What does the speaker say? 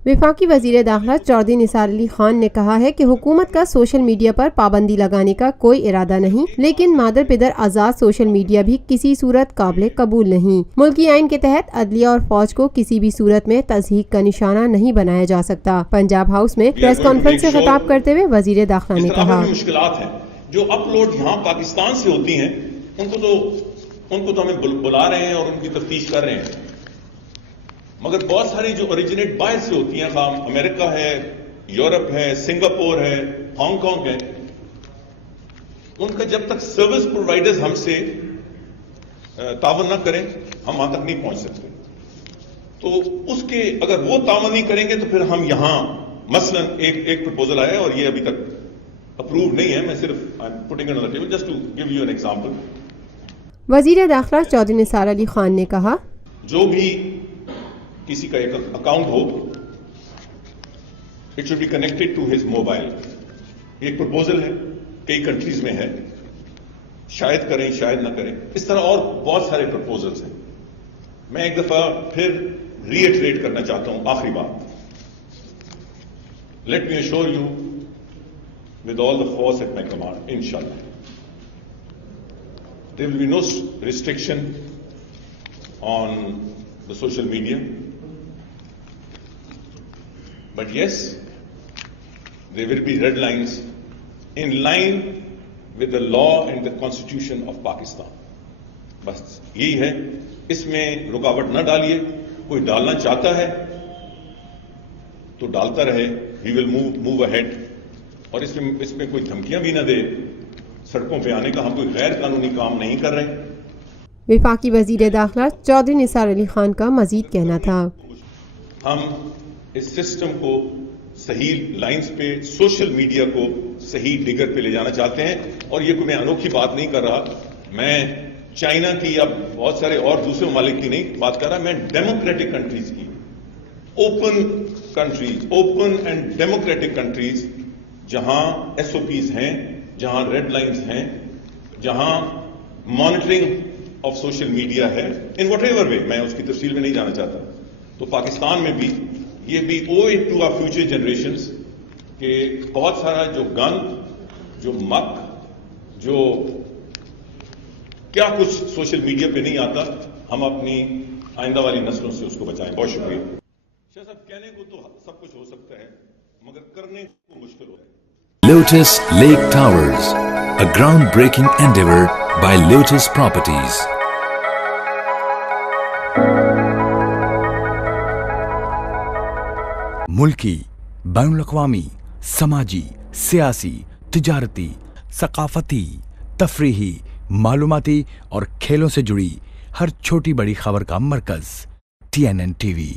वफाकी वजीर दाखिला चौधरी निसार अली खान ने कहा है कि हुकूमत का सोशल मीडिया पर पाबंदी लगाने का कोई इरादा नहीं, लेकिन मादर पिदर आजाद सोशल मीडिया भी किसी सूरत काबिल कबूल नहीं। मुल्की आइन के तहत अदलिया और फौज को किसी भी सूरत में तज़हीक का निशाना नहीं बनाया जा सकता। पंजाब हाउस में प्रेस कॉन्फ्रेंस से खिताब करते हुए वजीर दाखिला ने कहा, मुश्किलात हैं जो अपलोड यहाँ पाकिस्तान से होती हैं, उनको तो हमें बुला रहे हैं और उनकी तफ्तीश कर रहे हैं, मगर बहुत सारी जो ओरिजिनेट बाहर से होती हैं, खाम अमेरिका है, यूरोप है, सिंगापुर है, हांगकांग है, उनका जब तक सर्विस प्रोवाइडर्स हमसे तावन न करें हम वहां तक नहीं पहुंच सकते। तो उसके अगर वो तावन नहीं करेंगे तो फिर हम यहां मसलन एक प्रपोजल आया है और ये अभी तक अप्रूव नहीं है, मैं सिर्फ I am putting it on the table just to give you an example. वजीर दाखिला चौधरी निसार अली खान ने कहा, जो भी किसी का एक अकाउंट हो, it should be connected to his mobile. एक प्रपोजल है, कई कंट्रीज में है, शायद करें शायद न करें, इस तरह और बहुत सारे प्रपोजल्स हैं। मैं एक दफा फिर रीइटरेट करना चाहता हूं, आखिरी बात, let me assure you with all the force at my command, इंशाल्लाह there will be no restriction on the social media, but yes, there will be red lines in line with the law and the constitution of Pakistan. बस यही है, इसमें रुकावट न डालिए। कोई डालना चाहता है तो डालता रहे, we will move ahead, और इसमें कोई धमकियां भी न दे। सड़कों पे आने का हम कोई गैर कानूनी काम नहीं कर रहे। वफाकी वजीर दाखिला चौधरी निसार अली खान का मजीद कहना था, हम इस सिस्टम को सही लाइंस पे, सोशल मीडिया को सही डिगर पे ले जाना चाहते हैं। और ये कोई मैं अनोखी बात नहीं कर रहा, मैं चाइना की या बहुत सारे और दूसरे ममालिक की नहीं बात कर रहा, मैं डेमोक्रेटिक कंट्रीज की, open countries, open and democratic countries जहां SOPs हैं, जहां रेड लाइंस हैं, जहां मॉनिटरिंग ऑफ सोशल मीडिया है, इन वट एवर वे, मैं उसकी तफसील में नहीं जाना चाहता। तो पाकिस्तान में भी ये भी owe it to our future generations के बहुत सारा जो गन, जो मक, जो क्या कुछ सोशल मीडिया पे नहीं आता, हम अपनी आइंदा वाली नस्लों से उसको बचाएं। बहुत शुक्रिया। शाह साहब, कहने को तो सब कुछ हो सकता है, मगर करने को मुश्किल हो है। Lotus Lake Towers, a groundbreaking endeavor by Lotus Properties. मुल्की, बैनुल-अक़वामी, समाजी, सियासी, तिजारती, सकाफती, तफरीही, मालूमाती और खेलों से जुड़ी हर छोटी बड़ी खबर का मरकज TNN TV।